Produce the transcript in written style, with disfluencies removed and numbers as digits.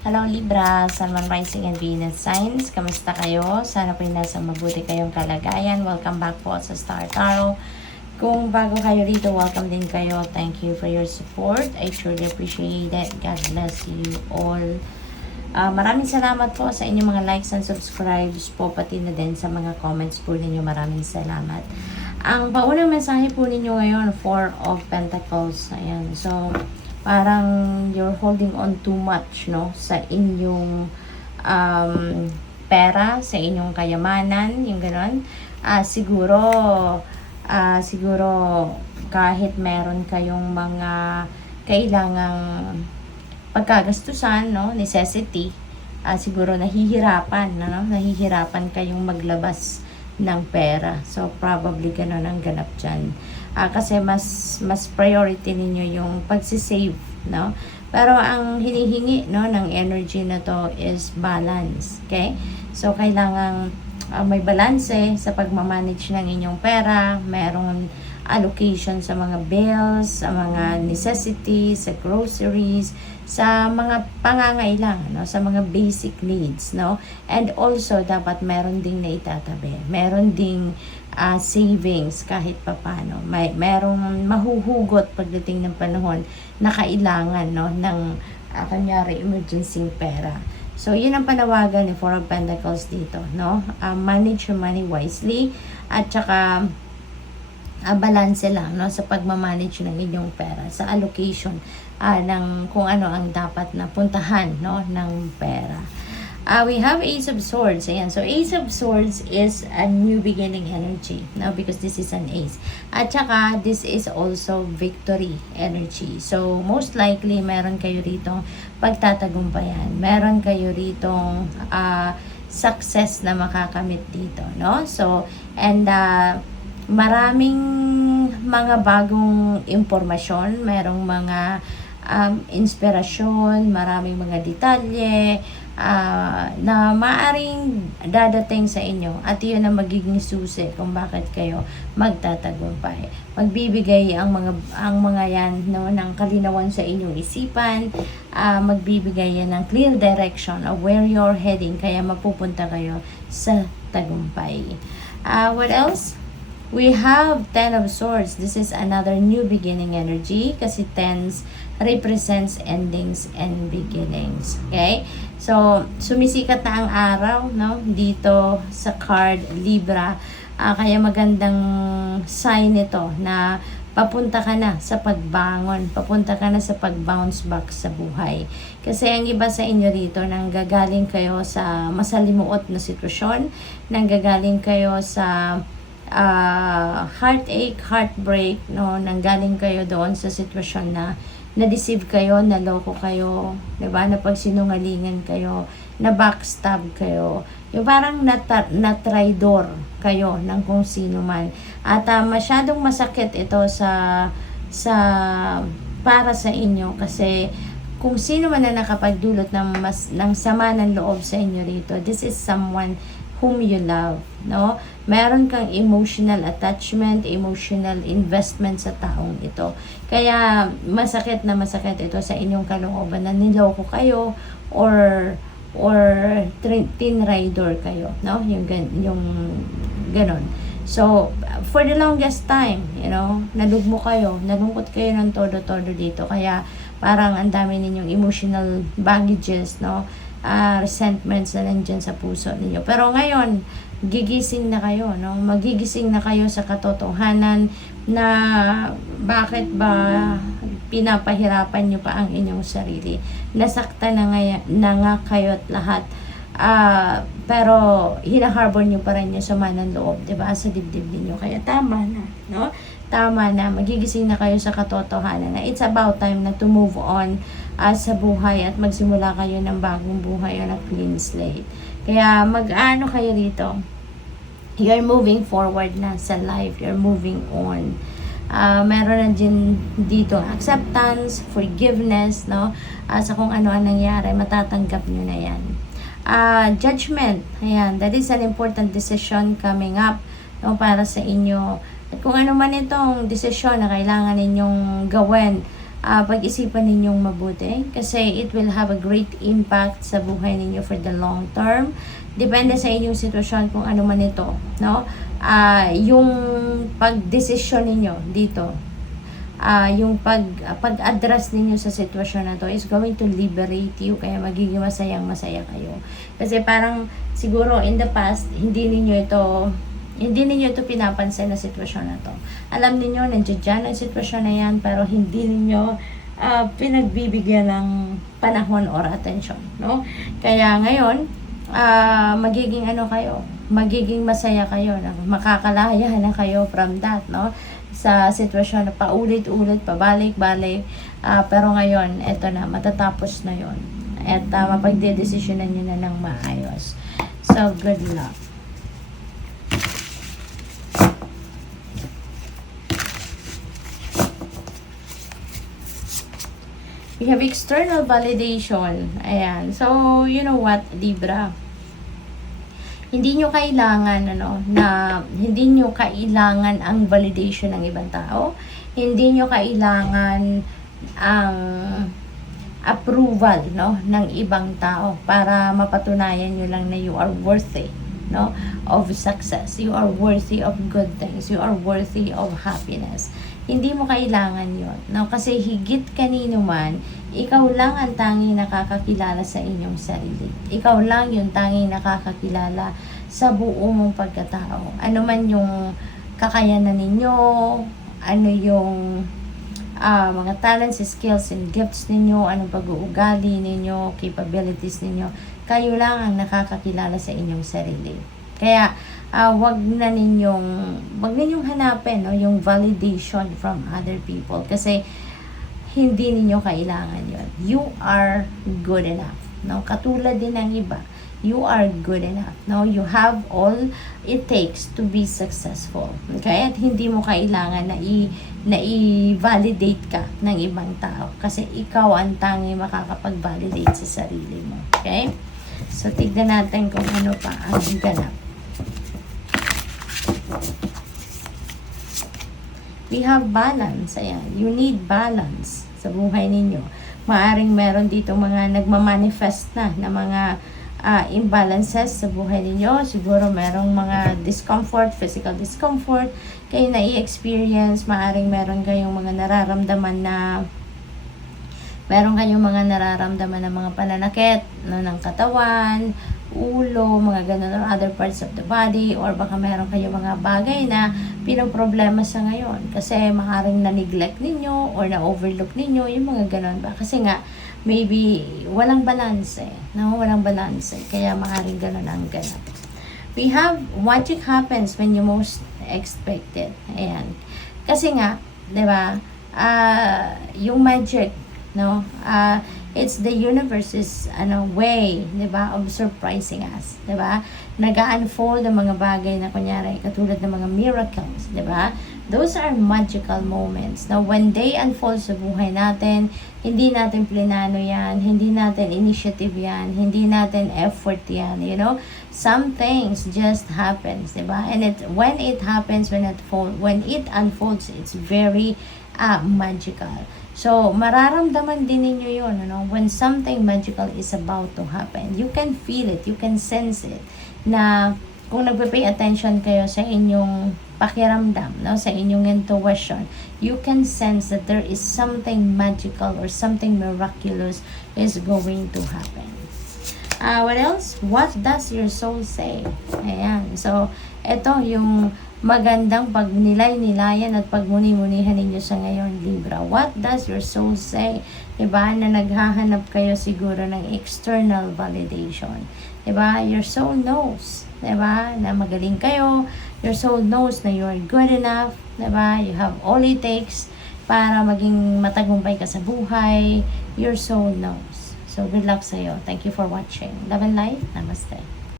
Hello Libra, Sun, Moon, Rising and Venus signs. Kamusta kayo? Sana po nasa mabuti kayong kalagayan. Welcome back po sa Star Tarot. Kung bago kayo rito, welcome din kayo. Thank you for your support. I truly appreciate it. God bless you all. Maraming salamat po sa inyong mga likes and subscribes po, pati na din sa mga comments po ninyo. Maraming salamat. Ang paunang mensahe po ninyo ngayon, Four of Pentacles. Ayan. So, parang you're holding on too much, no? Sa inyong pera, sa inyong kayamanan, yung gano'n. Siguro kahit meron kayong mga kailangang pagkagastusan, no? Necessity, siguro nahihirapan, no? Nahihirapan kayong maglabas ng pera. So, probably gano'n ang ganap dyan. Kasi mas priority ninyo yung pagsisave, no? Pero ang hinihingi, no, ng energy na to is balance, okay? So, kailangang may balance sa pagmamanage ng inyong pera. Merong allocation sa mga bills, sa mga necessities, sa groceries, sa mga pangangailangan, no? Sa mga basic needs, no? And also, dapat meron ding naitatabi. Meron ding savings kahit papano. Merong mahuhugot pagdating ng panahon na kailangan, no, ng kunyari emergency pera. So, yun ang panawagan ni Four of Pentacles dito, no? Manage your money wisely at saka balance lang, no, sa pagmamanage ng inyong pera, sa allocation ng kung ano ang dapat na puntahan, no, ng pera. We have Ace of Swords. Ayan. So, Ace of Swords is a new beginning energy. No? Because this is an Ace. At saka, this is also victory energy. So, most likely, meron kayo rito pagtatagumpayan. Meron kayo rito success na makakamit dito. No? So, and maraming mga bagong impormasyon. Merong mga inspirasyon, maraming mga detalye na maaring dadating sa inyo at yun ang magiging susi kung bakit kayo magtatagumpay. Magbibigay ang mga yan, no, ng kalinawan sa inyong isipan, magbibigay yan ng clear direction of where you're heading, kaya mapupunta kayo sa tagumpay. What else? We have Ten of Swords. This is another new beginning energy kasi tens represents endings and beginnings. Okay? So, sumisikat na ang araw, no? Dito sa card Libra. Kaya magandang sign ito na papunta ka na sa pagbangon, papunta ka na sa pag-bounce back sa buhay. Kasi ang iba sa inyo dito, nanggagaling kayo sa masalimuot na sitwasyon, nanggagaling kayo sa heartache, heartbreak, no? Nanggaling kayo doon sa sitwasyon na na-deceive kayo, naloko kayo, diba? Na pagsinungalingan kayo, na backstab kayo, yung parang na-traidor kayo ng kung sino man. At masyadong masakit ito para sa inyo kasi kung sino man na nakapagdulot ng sama ng loob sa inyo rito, this is someone whom you love, no? Meron kang emotional attachment, emotional investment sa taong ito. Kaya masakit ito sa inyong kalooban na niloko kayo or tinraidor kayo, no? Yung ganon. So, for the longest time, nalugmo kayo, nalungkot kayo ng todo-todo dito. Kaya parang ang dami ninyong emotional baggages, no? Resentments na nandyan sa puso ninyo. Pero ngayon, gigising na kayo, no? Magigising na kayo sa katotohanan na bakit ba pinapahirapan nyo pa ang inyong sarili. Nasaktan na nga kayo at lahat. Pero hinaharbor nyo pa rin yung sama ng loob, diba? Sa dibdib ninyo. Kaya tama na, no? Tama na, magigising na kayo sa katotohanan na it's about time na to move on sa buhay at magsimula kayo ng bagong buhay on a clean slate. Kaya mag-ano kayo rito, you're moving forward na sa life, you're moving on. Meron na dito acceptance, forgiveness, no? Sa kung ano ang nangyari, matatanggap nyo na yan. Judgment, ayan, that is an important decision coming up, no, para sa inyo. At kung ano man itong desisyon na kailangan ninyong gawin pag-isipan ninyong mabuti kasi it will have a great impact sa buhay ninyo for the long term. Depende sa inyong sitwasyon kung ano man ito, no? Yung pag-desisyon ninyo dito, yung pag-address ninyo sa sitwasyon na to is going to liberate you, kaya magiging masayang-masaya kayo. Kasi parang siguro in the past, hindi ninyo ito pinapansin na sitwasyon na to. Alam niyo nandiyan dyan ang sitwasyon na yan, pero hindi niyo pinagbibigyan ng panahon or attention, no? Kaya ngayon, magiging magiging masaya kayo, makakalaya na kayo from that, no? Sa sitwasyon na paulit-ulit, pabalik-balik, pero ngayon, eto na, matatapos na yon at mapagdedesisyonan nyo na ng maayos. So, good luck. We have external validation. Ayan. So, you know what, Libra? Hindi nyo kailangan, hindi nyo kailangan ang validation ng ibang tao. Hindi nyo kailangan ang approval, ng ibang tao para mapatunayan nyo lang na you are worthy, of success. You are worthy of good things. You are worthy of happiness. Hindi mo kailangan yun. Kasi higit kanino man, ikaw lang ang tanging nakakakilala sa inyong sarili. Ikaw lang yung tanging nakakakilala sa buo mong pagkatao. Ano man yung kakayanan ninyo, ano yung mga talents, skills, and gifts ninyo, anong pag-uugali ninyo, capabilities ninyo, kayo lang ang nakakakilala sa inyong sarili. Kaya, wag ninyong hanapin yung validation from other people kasi hindi ninyo kailangan yon. You are good enough. Katulad din ng iba, you are good enough. You have all it takes to be successful. Okay? At hindi mo kailangan na i-validate ka ng ibang tao kasi ikaw ang tanging makakapag-validate sa sarili mo. Okay? So, tignan natin kung ano pa ang ganap. We have balance. Ayan. You need balance sa buhay ninyo. Maaring meron dito mga nagmamanifest na mga imbalances sa buhay ninyo. Siguro merong mga discomfort, physical discomfort kayo na i-experience. Maaring meron kayong mga nararamdaman ng mga pananakit ng katawan, ulo, mga ganun, or other parts of the body, or baka meron kayong mga bagay na pinoproblema sa ngayon kasi maaaring na-neglect ninyo or na-overlook ninyo, yung mga ganun ba? Kasi nga, maybe walang balance walang balance kaya maaaring ganun ang ganap. We have magic happens when you most expect it. Ayan. Kasi nga, di ba, yung magic, it's the universe's way, 'di ba, of surprising us, 'di ba? Nag-unfold ang mga bagay na kunyari katulad ng mga miracles, 'di ba? Those are magical moments. Now, when they unfold sa buhay natin, hindi natin plinano 'yan, hindi natin initiative 'yan, hindi natin effort 'yan, Some things just happens, 'di ba? And when it happens, when it unfolds, it's very magical. So, mararamdaman din ninyo yun, when something magical is about to happen. You can feel it, you can sense it, na kung nagpe-pay attention kayo sa inyong pakiramdam, sa inyong intuition, you can sense that there is something magical or something miraculous is going to happen. What else? What does your soul say? Ayan. So, ito yung magandang pagnilay-nilayan at pagmuni-munihan ninyo sa ngayon, Libra. What does your soul say? Diba? Na naghahanap kayo siguro ng external validation. Diba? Your soul knows. Diba? Na magaling kayo. Your soul knows na you are good enough. Diba? You have all it takes para maging matagumpay ka sa buhay. Your soul knows. So, good luck sa'yo. Thank you for watching. Love and light. Namaste.